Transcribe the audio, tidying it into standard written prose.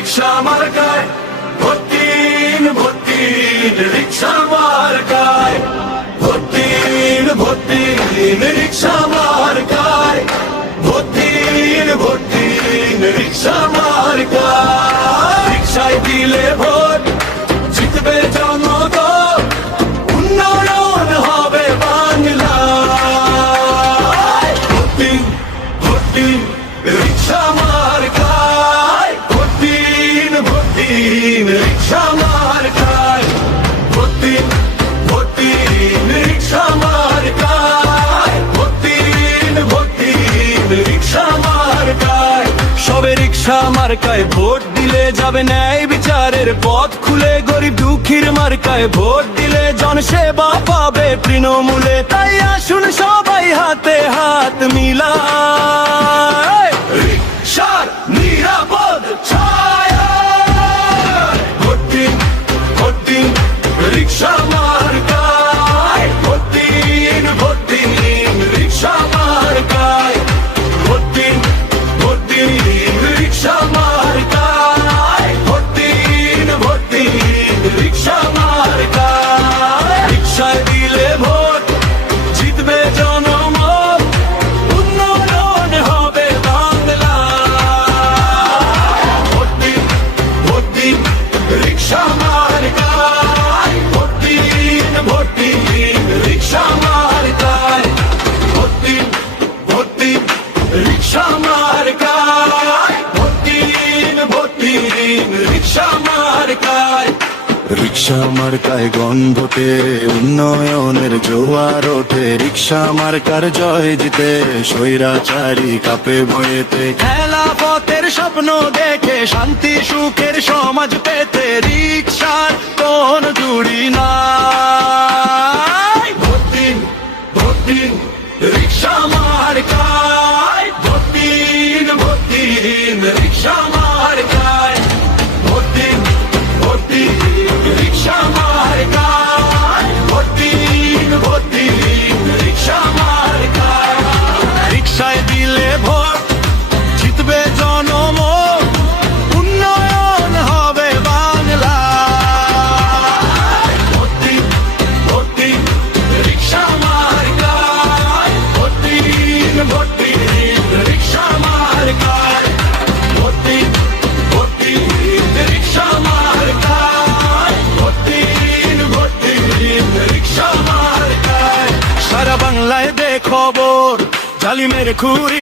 রিক্সা মার্কায় ভোটিন ভোটিন, রিক্সা মার্কায় ভোটিন ভোটিন, রিক্সা মার্কায় ভোটিন ভোটিন, রিক্সা মার্কায়। রিক্সায় দিলে ভোট জিতবে জনগণ, উন্নয়ন হবে বাংলায়। ভোটিন ভোটিন, রিক্সা মার্কায় ভোটিন ভোটিন, রিক্সা মার্কায় ভোটিন ভোটিন, রিক্সা মার্কায় ভোটিন ভোটিন, রিক্সা মার্কায়। সবে রিক্সা মার্কায় ভোট দিলে যাবে ন্যায় বিচারের পথ খুলে, গরিব দুঃখীর মার্কায় ভোট দিলে জনসেবা পাবে তৃণমূলে। তাই আসুন সবাই হাতে হাত মিলায়, রিক্সার নিরাপদ ছায়া। ভোটিন ভোটিন, রিক্সা মার্কায় ভোটিন ভোটিন, রিক্সা মার্কায় ভোটিন ভোটিন, রিক্সা মার্কায় ভোটিন ভোটিন, রিক্সা মার্কায়। রিক্সায় দিলে ভোট জিতবে জনমত, উন্নয়ন হবে বাংলায়। ভোটিন ভোটিন, রিক্সা মার্কায় ভোটিন ভোটিন, রিক্সা মার্কায় ভোটিন ভোটিন, রিক্সা মার্কায় ভোটিন ভোটিন, রিক্সা মার্কায়। রিক্সা মার্কায় গণভোটে উন্নয়নের জোয়ার ওঠে, রিক্সা মার্কার জয় জিতে স্বৈরাচারী কাপে ভয়েতে। খেলাফতের স্বপ্ন দেখে শান্তি সুখের সমাজ পেতে, রিক্সার কোন জুড়ি নাই। ভোটিন ভোটিন, রিক্সা মার্কায় ভোটিন ভোটিন, রিক্সা মার্কায় ভোটিন ভোটিন, রিক্সা মার্কায় ভোটিন ভোটিন, রিক্সা মার্কায়। রিক্সায় দিলে ভোট জিতবে জনমত, উন্নয়ন হবে বাংলায়। ভোটিন ভোটিন, রিক্সা মার্কায় ভোটিন ভোটিন, রিক্সা মার্কায় ভোটিন ভোটিন, রিক্সা মার্কায় ভোটিন ভোটিন, রিক্সা মার্কায়। সারা বাংলায় দে খবর, জালিমের খুরি